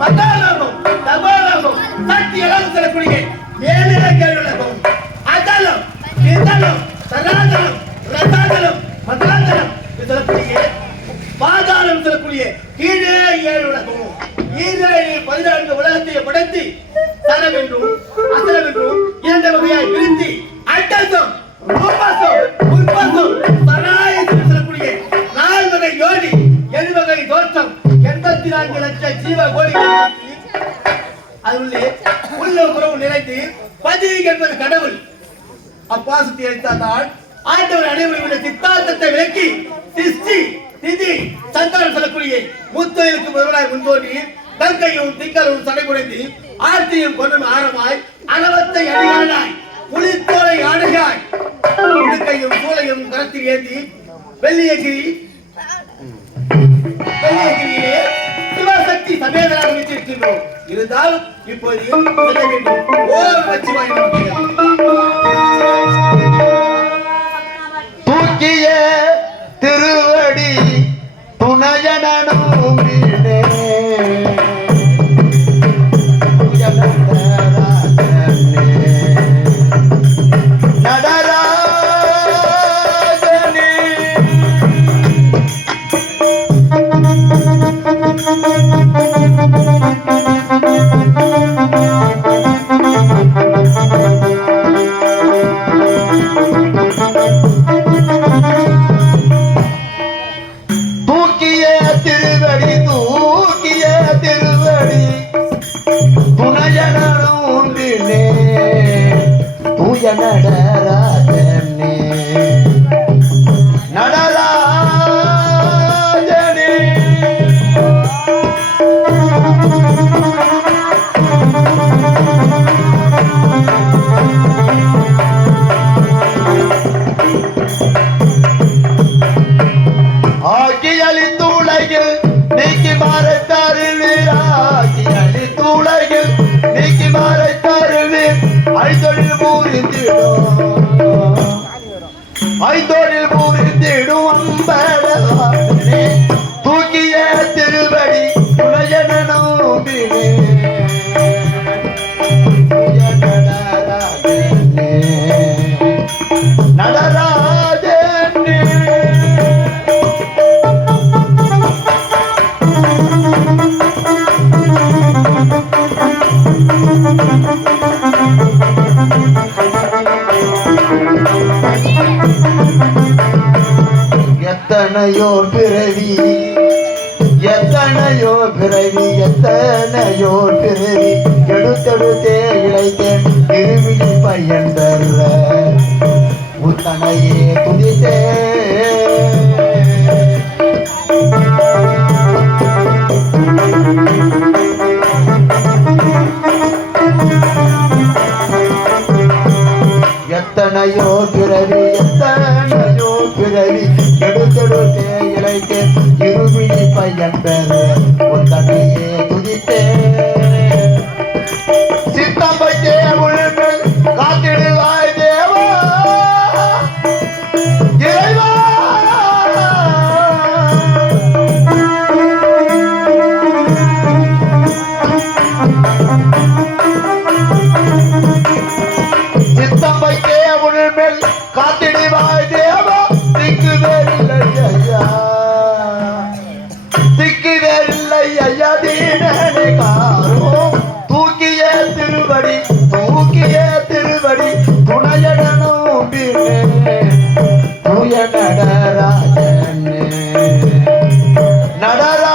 தடலோகம் உள்ள உறவு என்பது கடவுள். அப்பாசத்தை அளித்தால் ஆண்டவர் அனைவரும் உள்ள சித்தாந்தத்தை விளக்கி சிஸ்டி திதி சந்தானம் சொல்லக்கூடிய முத்தொழிலுக்கு முதலாய் முன்தோன்றி கங்கையும் திங்களும் சடைபுடைந்து ஆர்த்தியும் கொண்டும் ஆரமாய் அனவத்தை அடியானாய் புலித்தோலை ஆடையாய் உடுக்கையும் சூளையும் கரத்தில் ஏந்தி வெள்ளியகிரி வெள்ளியகிரியிலே சக்தி சமேதராக வைத்திருக்கின்றோம் இருந்தாலும் இப்போது வேண்டும் ஓர் வச்சிவாய் தூக்கிய எத்தனையோ பிறவி எத்தனையோ பிறவி எத்தனையோ பிறவி. எடுத்தெடுத்தே இழைத்தேன் திருவிழி பையன் தர்ற உத்தனையே துதித்தே எத்தனையோ இருவிழி பையன் உத்தனையே துதித்தே சித்தம் வைத்தே காத்திடுவாய் தேவா. இறைவா. சித்தம் காத்திடுவாய் தேவா. ஐயா தீனே காரோ தூக்கிய திருவடி தூக்கிய திருவடி துணையடனும் தூய நடராஜனே. நடரா.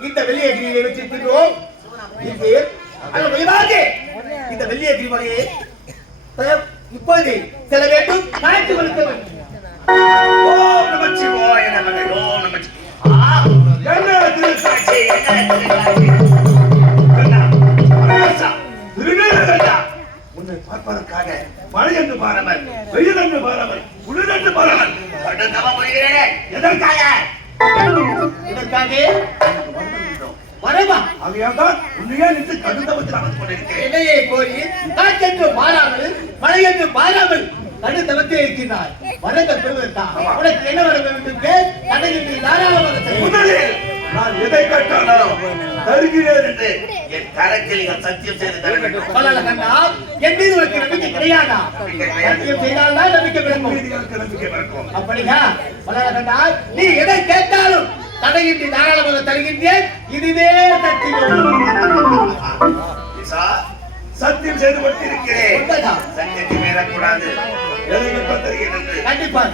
இந்த வெள்ளியகிரியை வச்சிருக்கிறோம் இது இந்த வெள்ளிய திருமலையை இப்பொழுது செல்ல வேண்டும் நாய்க்கு ஓம் நமச்சிவாய நமக ஓம் ஆ என்ன திருக்காட்சி என்ன திருக்காட்சி உன்னை பார்ப்பதற்காக மழை என்று பாரவர் வெயில் என்று பாரவர்? குளிர் என்று பாரவர் எதற்காக? எதற்காக? வரவா ஆகையால்தான் உன்னையே நின்று கடுத்தவத்தில் அமர்ந்து கொண்டிருக்கிறேன். இடையே கோரி காற்றென்று மாறாமல் மழை என்று மாறாமல் நடுத்தவத்தே இருக்கின்றாய் வரங்கள் பெறுவதற்கா உனக்கு என்ன வர வேண்டும் தாராளமாக செல்லுங்கள். முதலில் நான் எதை கேட்டாலும் தருகிறேன் என்று என் கரத்தில் நீங்கள் சத்தியம் செய்து தர வேண்டும். சொல்லல என் மீது உனக்கு நம்பிக்கை கிடையாதா? சத்தியம் செய்தால்தான் நம்பிக்கை பிறக்கும். நம்பிக்கை பிறக்கும். அப்படியா? சொல்லல நீ எதை கேட்டாலும் தடையின்றி தாராளமாக தருகின்றேன். இதுவே சத்தியம். சத்தியம் செய்து கொண்டிருக்கிறேன். சத்தியத்தை மீறக்கூடாது. கண்டிப்பாக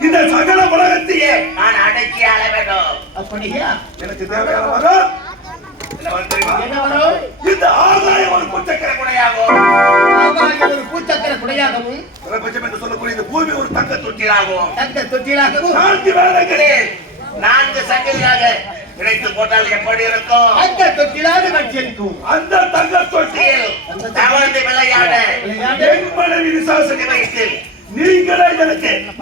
இந்த சகல உலகத்தையே நான் அடக்கி ஆள வேண்டும். அப்படியா? எனக்கு தேவையான இந்த ஆதாயம் ஒரு குச்சக்கர குடையாகும். ஒரு பூச்சக்கர குடையாகவும் பிரபஞ்சம் என்று சொல்லக்கூடிய இந்த பூமி ஒரு தங்க தொட்டிலாகும். தங்க தொட்டிலாகவும் நான்கு வேதங்களில் நான்கு சங்கிலியாக இணைத்து போட்டால் எப்படி இருக்கும்? தங்க தொட்டிலாக காட்சியளிக்கும் அந்த தங்க தொட்டியில் தவழ்ந்து விளையாட. என் மனைவி விசாசனை வயசில் நீங்களே எனக்கு என்ன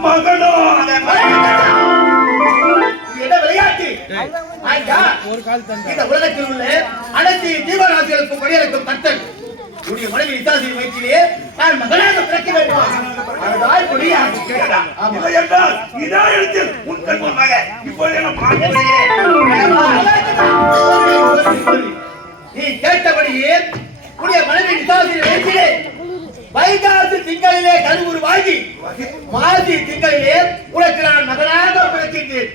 இந்த உலகத்தில் உள்ள அனைத்து ஜீவராசிகளுக்கும் வழியளிக்கும் கத்தன் உடைய மனைவி விசாசி வயிற்றிலே நான் மகனாக பிறக்க வேண்டும். அதுதான். ஆமா. இல்லை என்றால் இதே இடத்தில் உன் கண் முன்பாக இப்பொழுது நான் பார்க்கிறேன். நீ கேட்டபடியே உடைய மனைவி விசாசி வயிற்றிலே வைகாசி திங்களிலே கருவுரு வாங்கி மாசி திங்களிலே உனக்கு நான் மகனாக பிறக்கின்றேன்.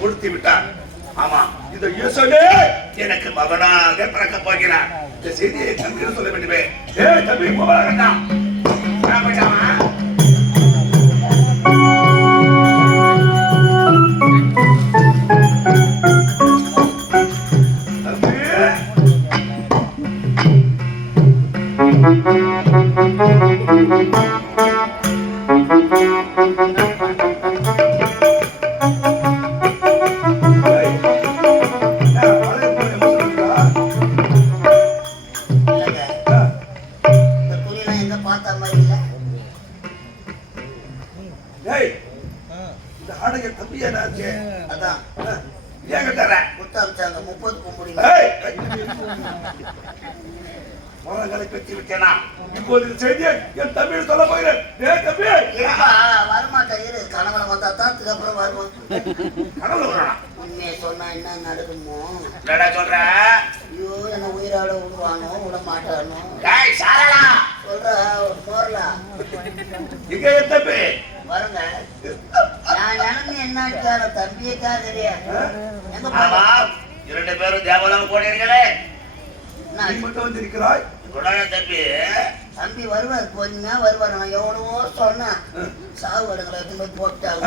கொடுத்து விட்டார் ஆமா இந்த ஈசனே எனக்கு மகனாக பிறக்க போகிறார் இந்த செய்தியை தம்பியிடம் சொல்ல வேண்டுமே ஏ தம்பி போவாங்கண்ணா குத்த அமிச்சாங்க முப்பது கும்பிடுங்க ஏய்! முழங்களை பெற்றி விட்டேனா? இப்போது இந்த செய்தியை என் தம்பியில் சொல்ல போகிறேன். ஏ தம்பி! வரமாட்டேன் இரு கணவனை வந்தா தான் அதுக்கப்புறம் வருவான்? உண்மையை சொன்னா என்ன நடக்குமோ? என்னடா சொல்ற? ஐயோ என்ன உயிரோட விடுவானோ விட மாட்டானோ? டேய் சாரலா! சொல்ற போறல இங்க என் தம்பி! வருங்க. நான் தெரியாது எங்க ஆமா போறோம் இரண்டு பேரும் தேவலாம் போனீர்களே. மட்டும் வந்திருக்கிறாய்? தம்பி. தம்பி வருவார் பொறுமையா வருவார். நான் எவ்வளவோ சொன்னேன். சாவு இடங்களை எடுத்து போய் போட்டாங்க.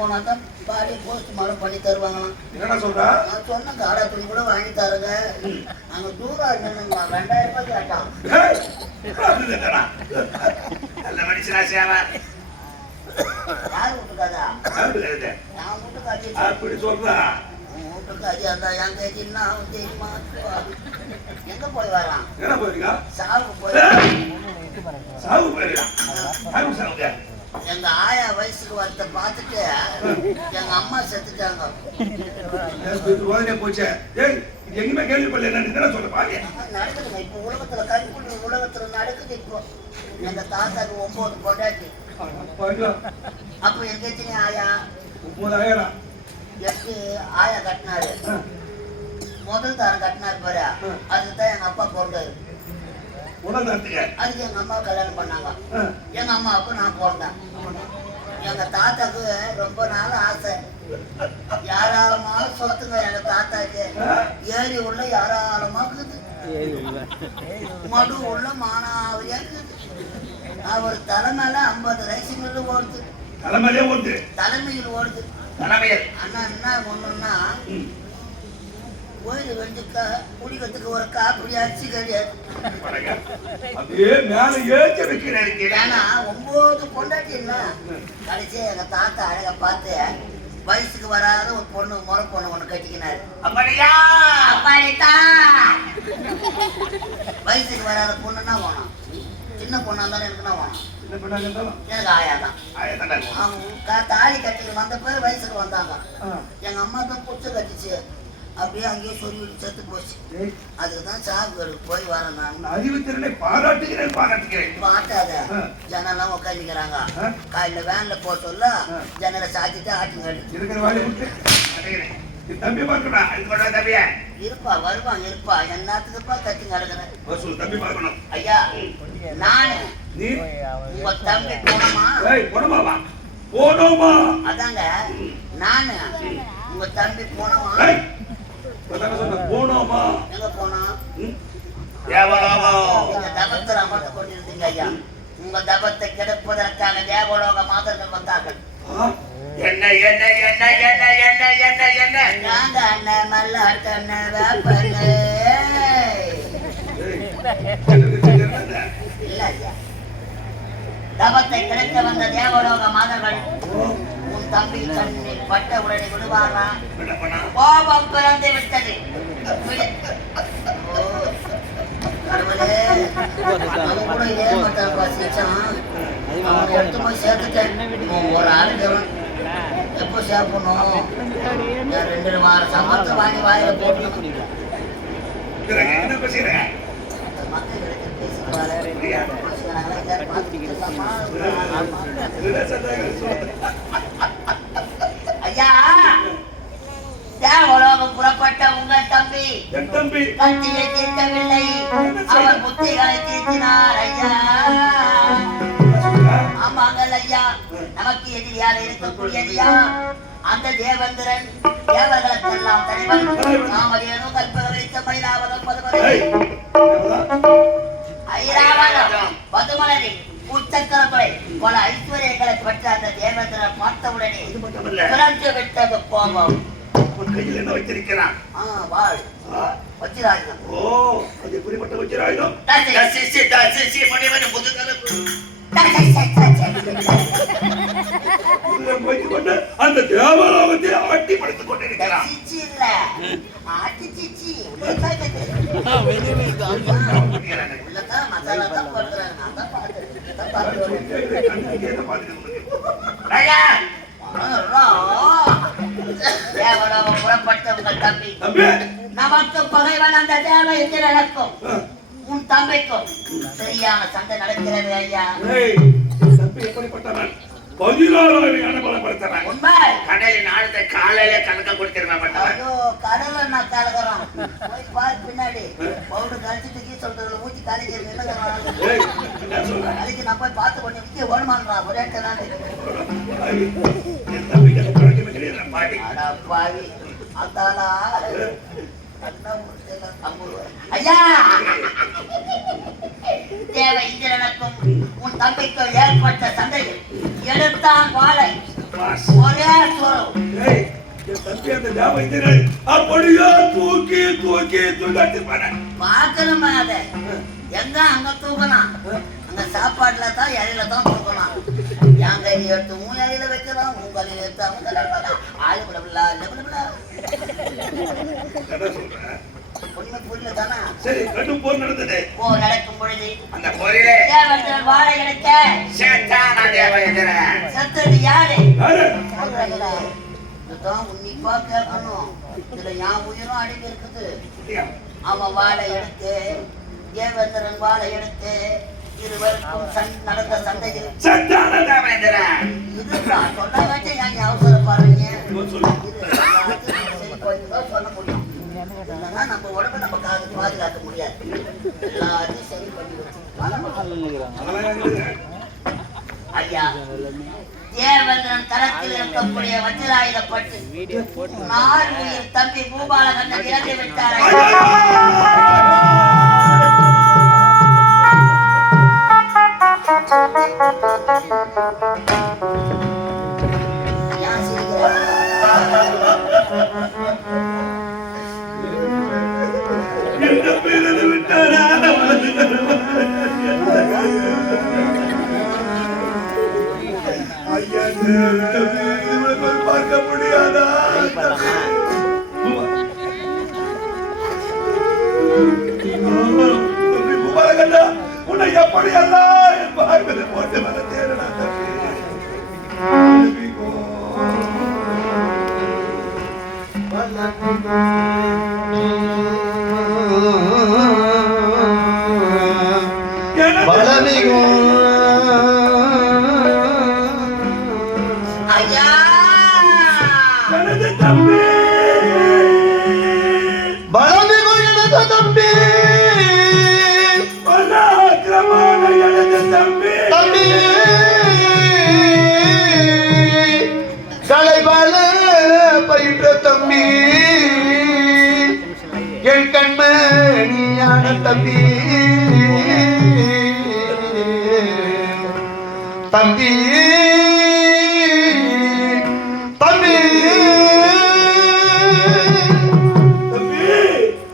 போனா தான் பாடி போஸ்ட் மாடம் பண்ணி தருவாங்களாம். என்னடா சொல்ற? நான் சொன்ன காடா துணி கூட வாங்கி தரங்க. நாங்க தூரம் நின்னுங்க ரெண்டாயிரம் ரூபாய் கேட்டானா? நல்ல மனுஷனா சேவன் அப்படி அந்த தெரியுமா எங்க போய் வரான் என்ன போயிருக்கா? சாவுக்கு போய் சாவு எங்க ஆயா வயசுக்கு வரத பார்த்துட்டு எங்க அம்மா செத்துட்டாங்க போச்சே? ஏய் எங்கேயுமே கேள்விப்படல என்ன சொல்ல பாருங்க நடக்குதுங்க இப்போ உலகத்துல கருப்புள்ள உலகத்துல நடக்குது இப்போ. எங்க தாத்தாக்கு ஒன்பது பொண்டாட்டி. அப்ப எங்க எத்தனை ஆயா முப்பதாயிரம் எட்டு ஆயா கட்டினாரு. முதல் தாரம் கட்டினாரு பாரு. அதுக்கு தான் எங்க அப்பா நடத்துங்க அதுக்கு எங்க அம்மா கல்யாணம் பண்ணாங்க. எங்க அம்மாவுக்கு நான் பிறந்தேன். எங்க தாத்தாக்கு ரொம்ப நாள் ஆசை. யாராலமான சொத்துங்க எங்க தாத்தாக்கு. ஏரி உள்ள யாராலமாக்குது மடு உள்ள மானாவியா இருக்குது. அவர் தலைமையில ஐம்பது ரைஸ் மில்லு ஓடுது. தலைமையிலே ஒன்று தலைமையில் ஓடுது. தலைமையர் அண்ணா என்ன ஒண்ணுன்னா. கோயில் வந்துக்கா குடிக்கிறதுக்கு ஒரு காப்பி அரிசி கிடையாது பாருங்க. அப்படியே மேல ஏற்றி வைக்கிறேன். ஏன்னா ஒன்பது பொண்டாட்டி இல்ல கடைசியா எங்க தாத்தா அழகா பார்த்து வயசுக்கு வராத ஒரு பொண்ணு முறை பொண்ணு ஒண்ணு கட்டிக்கினாரு. அப்படியா? அப்படித்தான். வயசுக்கு வராத பொண்ணுன்னா வேணும். சின்ன பொண்ணா இருந்தாலும் வேணும். என்ன பண்ணாங்க இருந்தாலும்? எனக்கு ஆயா தான். அவங்க தாலி கட்டிட்டு வந்த பேர் வயசுக்கு வந்தாங்க. எங்க அம்மா தான் கட்டிச்சு. அப்படியே அங்கேயே செத்து போச்சு. ஏய், அதுக்கு தான் சாப்பிடுறதுக்கு போய் வரேன் நான். அறிவுத்திறனை பாராட்டுகிறேன் பாராட்டுகிறேன். பாட்டாத. ஆ. ஜனெல்லாம் உட்காந்துக்கிறாங்க. காலையில வேன்ல போக சொல்ல ஆ. ஜன்னலை சாத்திட்டு ஆட்டுங்க இருக்கிற தம்பி பார்க்கணும்? இது கொண்டா தம்பிய இருப்பா வருவான் இருப்பா. என்னத்துக்குப்பா கத்தி கிடக்குறேன் வசூல் தம்பி பார்க்கணும். ஐயா நானு. நீ? உங்க தம்பி போனோமா ஏய் போனோமா போனோமா அதாங்க நானு. உங்க தம்பி போனோமா ஏய் போனோமா எங்க போனோம் ம்? தேவலோகா நீங்க தபத்தில் அமர்ந்து கொண்டிருந்தீங்க ஐயா. உங்க தபத்தை கெடுப்பதற்காக தேவலோக மாதர்கள் வந்தார்கள்? என்ன என்ன என்ன என்ன என்ன என்ன என்ன? நாங்க அண்ணன் மல்லாட்ட அண்ணன் தபத்தை கிடைக்க வந்த தேவலோக மாதர்கள் உன் தம்பி கண்ணில் பட்ட உடனே விடுவாரா கோபம் பிறந்து விட்டது. கூட எடுத்து போய் சேர்த்துட்டேன். ஒரு ஆளுக்கு எப்போ சேர்க்கணும்? நான் ரெண்டு வாரம் சம்பளத்தை வாங்கி வாயில போட்டு என்ன. ஐயா புறப்பட்ட உங்கள் தம்பி. தம்பி. கத்தியை தீர்க்கவில்லை. அவர் புத்திகளை தீர்த்தினார் ஐயா. நமக்கு எதிரியாக இருக்கக்கூடியதையா அந்த தேவேந்திரன் தேவர்களுக்கெல்லாம் தலைவன். நாமதேனு கல்பகவரித்த மயிலாவதம் பதுமலை? ஐராவதம் பதுமலரி உச்சக்கரத்துறை பல ஐஸ்வர்யங்களை பெற்ற அந்த தேவேந்திரன் பார்த்தவுடனே பிறந்து விட்டது கோபம். கையில் என்ன வைத்திருக்கிறான்? ஆ வாழ். வச்சிராஜன் ஓ அது எப்படிப்பட்ட வச்சிராயுதம். அந்த தேவலோகத்தை ஆட்டி படுத்துக் கொண்டிருக்கிறான் புறப்பட்ட உங்கள் தம்பி. நமக்கு பகைவன் அந்த தேவ உன் தம்பிக்கும் சரியான சண்டை நடக்கிறது ஐயா. எப்படிப்பட்டவன்? கடலின் ஆழத்தை காலையில கலக்க கொடுத்திருந்தவன் ஐயோ கடல்ல நான் கலக்குறோம். போய் பாரு பின்னாடி. பவுடர் கழிச்சிட்டு கீ சொல்றதுல ஊத்தி கலைக்கிறது? அதுக்கு நான் போய் பார்த்து கொஞ்சம் விற்க ஓடுமான்றா. ஒரே நான் ஐய், தம்பிக்கு அந்த பழக்கமே கிடையாது, பாட்டி. அடா பாவி அந்தாளா அண்ணா முடிச்சல அம்பு ஐயா தேவ இந்திரனுக்கும் உன் தம்பிக்கும் ஏற்பட்ட சண்டையில் எடுத்தான் வாழை. ஒரே அந்த அப்படியே தூக்கி தூக்கி தூக்கி. போனேன் பார்க்கணுமா அத. எங்க அங்க தூக்கணும்? அங்க சாப்பாட்டுல தான் இலையில தான் தூக்கணும். கையில எடுத்து உன் இலையில வைக்கிறோம் உன் கையில எடுத்து அவங்க கையில வைக்கிறோம். ஆளு பிள்ளை பிள்ளை, இல்ல பிள்ளை பிள்ளை. சரி கடும் போர் நடந்தது. போர் நடக்கும் பொழுது அந்த போரிலே தேவர்கள் வாழை எடுக்க சேத்தான தேவைத்திரன் செத்தது யாரு? யாரு? சொல்றாங்களே, இதுதான் உன்னிப்பா கேட்கணும். இதுல என் உயிரும் அடங்கி இருக்குது? அவன் வாழை எடுத்து தேவேந்திரன் வாழை எடுத்து இருவருக்கும் நடந்த சண்டையில் சேத்தான தேவைத்திரன் இதுதான் சொல்ல வச்சு அவசரப்படுறீங்க இவன் சொல்லு. முடியும். நம்ம உடம்ப பாதுகாக்க முடியாது. எல்லாத்தையும் சரி பண்ணி ஐயா தேவேந்திரன் தரத்தில் இருக்கக்கூடிய வஜ்ராயுதப்பட்டு தம்பி பூபாலகண்ணன் இறந்து விட்டார். சிரிக்கிற? என் விட்டாரா ஐயா பார்க்க முடியாதா உன்னை எப்படி எல்லாம் என் பார்வையில் போட்டு வர தேடனா தம்பி கண்மணியான தம்பி.